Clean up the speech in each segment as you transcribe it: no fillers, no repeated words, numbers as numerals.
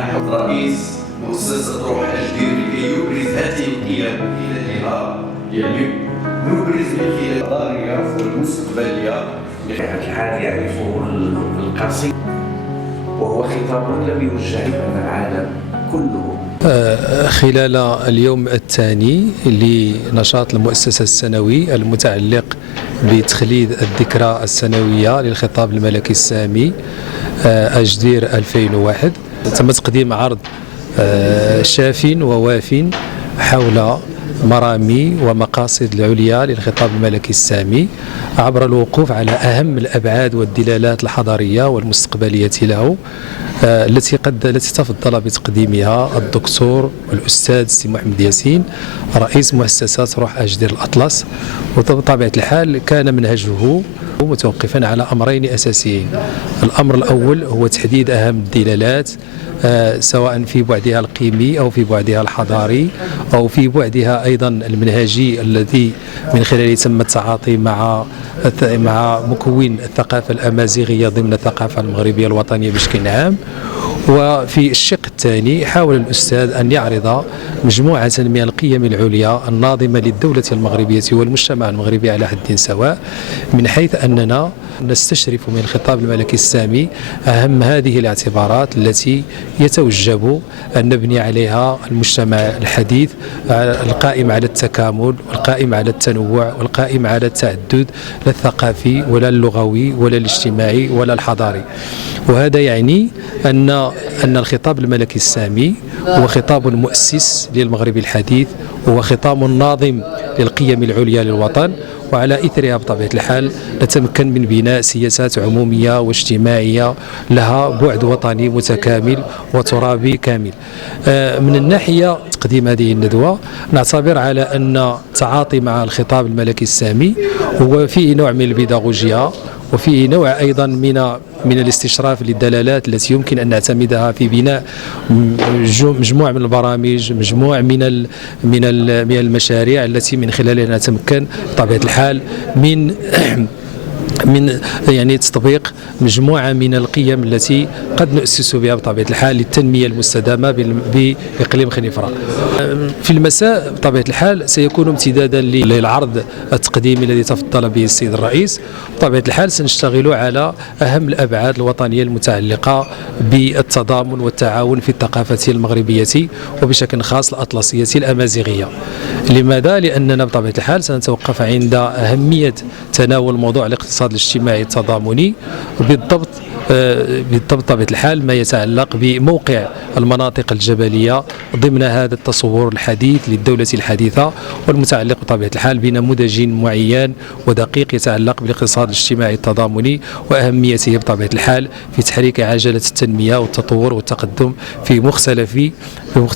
نحو رئيس مؤسسة روح أجدير لكي يبرز هذه القيم التي يعني نبرز من خلال الحضارية والمستقبلية. الحال يعرفه القصيد، وهو خطاب لم يوجه إلى العالم كله. خلال اليوم الثاني لنشاط المؤسسة السنوي المتعلق بتخليد الذكرى السنوية للخطاب الملكي السامي أجدير 2001، تم تقديم عرض شاف وواف حول مرامي ومقاصد العليا للخطاب الملكي السامي عبر الوقوف على أهم الأبعاد والدلالات الحضارية والمستقبلية له، التي تفضل بتقديمها الدكتور والأستاذ سي محمد ياسين رئيس مؤسسة روح أجدير الأطلس. وبطبيعة الحال كان منهجه متوقفا على أمرين أساسيين. الأمر الأول هو تحديد أهم الدلالات سواء في بعدها القيمي أو في بعدها الحضاري أو في بعدها أيضا المنهجي الذي من خلاله تم التعاطي مع مكون الثقافة الأمازيغية ضمن الثقافة المغربية الوطنية بشكل عام. وفي الشق الثاني حاول الأستاذ أن يعرض مجموعة من القيم العليا الناظمة للدولة المغربية والمجتمع المغربي على حد سواء، من حيث أننا نستشرف من الخطاب الملكي السامي أهم هذه الاعتبارات التي يتوجب أن نبني عليها المجتمع الحديث القائم على التكامل والقائم على التنوع والقائم على التعدد لا الثقافي ولا اللغوي ولا الاجتماعي ولا الحضاري. وهذا يعني أن الخطاب الملكي السامي هو خطاب مؤسس للمغرب الحديث، وهو خطاب ناظم للقيم العليا للوطن، وعلى إثرها بطبيعة الحال نتمكن من بناء سياسات عمومية واجتماعية لها بعد وطني متكامل وترابي كامل. من الناحية تقديم هذه الندوة نعتبر على أن التعاطي مع الخطاب الملكي السامي هو فيه نوع من البيداغوجية، وفيه نوع أيضا من الاستشراف للدلالات التي يمكن أن نعتمدها في بناء مجموعة من البرامج، مجموعة من المشاريع التي من خلالها نتمكن بطبيعة الحال من يعني تطبيق مجموعة من القيم التي قد نؤسس بها بطبيعة الحال للتنمية المستدامة بإقليم خنيفرة. في المساء بطبيعة الحال سيكون امتدادا للعرض التقديمي الذي تفضل به السيد الرئيس. بطبيعة الحال سنشتغل على أهم الأبعاد الوطنية المتعلقة بالتضامن والتعاون في الثقافة المغربية وبشكل خاص الأطلسية الأمازيغية. لماذا؟ لأننا بطبيعة الحال سنتوقف عند أهمية تناول موضوع الاقتصاد الاجتماعي التضامني، وبالضبط بطبيعة الحال ما يتعلق بموقع المناطق الجبلية ضمن هذا التصور الحديث للدولة الحديثة، والمتعلق بطبيعة الحال بنموذج معين ودقيق يتعلق بالاقتصاد الاجتماعي التضامني وأهميته بطبيعة الحال في تحريك عجلة التنمية والتطور والتقدم في مختلف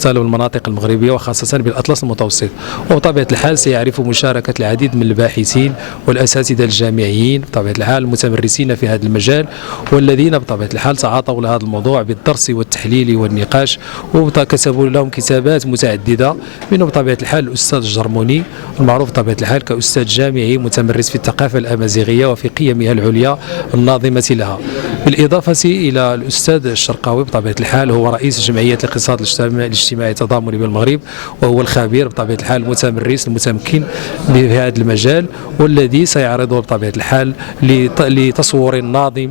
المناطق المغربية وخاصة بالأطلس المتوسط. وبطبيعة الحال سيعرف مشاركة العديد من الباحثين والأساتذة الجامعيين بطبيعة الحال المتمرسين في هذا المجال، والذين بطبيعة الحال تعاطوا لهذا الموضوع بالدرس والتحليل والنقاش، وكتبوا لهم كتابات متعددة، منهم بطبيعة الحال الأستاذ الجرموني المعروف بطبيعة الحال كأستاذ جامعي متمرس في الثقافة الأمازيغية وفي قيمها العليا الناظمة لها، بالإضافة إلى الأستاذ الشرقاوي بطبيعة الحال هو رئيس جمعية الاقتصاد الاجتماعي التضامني بالمغرب، وهو الخبير بطبيعة الحال المتمرس المتمكن بهذا المجال، والذي سيعرضه بطبيعة الحال لتصور ناظم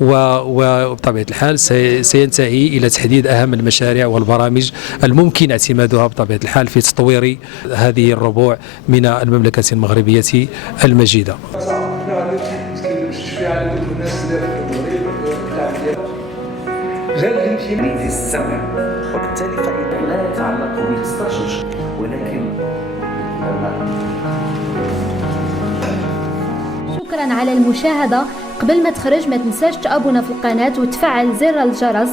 وبطبيعة الحال سينتهي إلى تحديد أهم المشاريع والبرامج الممكن اعتمادها بطبيعة الحال في تطوير هذه الربوع من المملكة المغربية المجيدة. في السمع، وبالتالي فإنه لا يتعلق بالستاشن ولكن شكرا على المشاهدة. قبل ما تخرج ما تنساش تابونا في القناة وتفعل زر الجرس